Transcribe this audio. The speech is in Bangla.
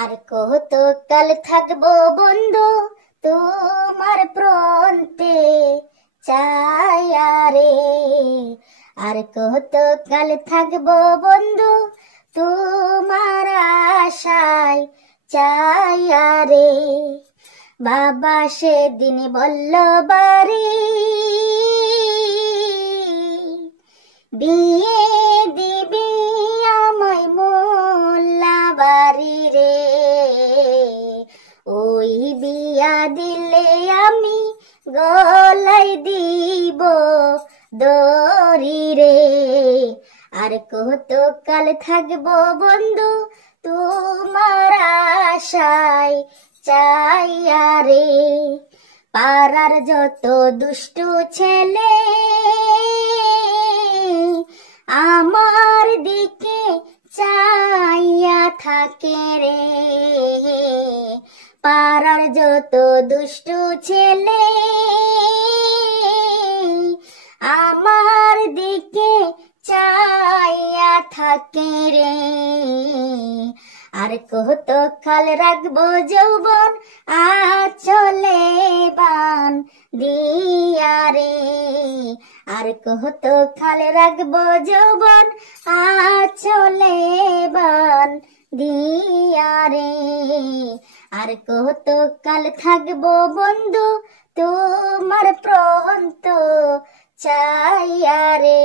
আর কত কাল থাকবো বন্ধু তোমার প্রান্তে চাইয়া রে। আর কত কাল থাকবো বন্ধু তোমার আশায় চাইয়া রে। বাবা সেদিন বলল বাড়ি বিয়ে দিবি আমায় মোল্লা বাড়ি রে। ওই বিয়া দিলে আমি গলায় দিব দড়ি রে। আর কত কাল থাকবো বন্ধু তোমার আশায় চাইয়া রে। পাড়ার যত দুষ্টু ছেলে আমার দিকে চাইয়া থাকে রে। পাড়ার যত দুষ্টু ছেলে আমার দিকে চাইয়া থাকে রে। আর কত কাল রাখবো যৌবন আঁচলে বান দিয়া রে। আর কত কাল রাখবো যৌবন আঁচলে বান দিয়া রে। আর কত কাল থাকবো বন্ধু তোমার প্রান্ত চাইয়া রে।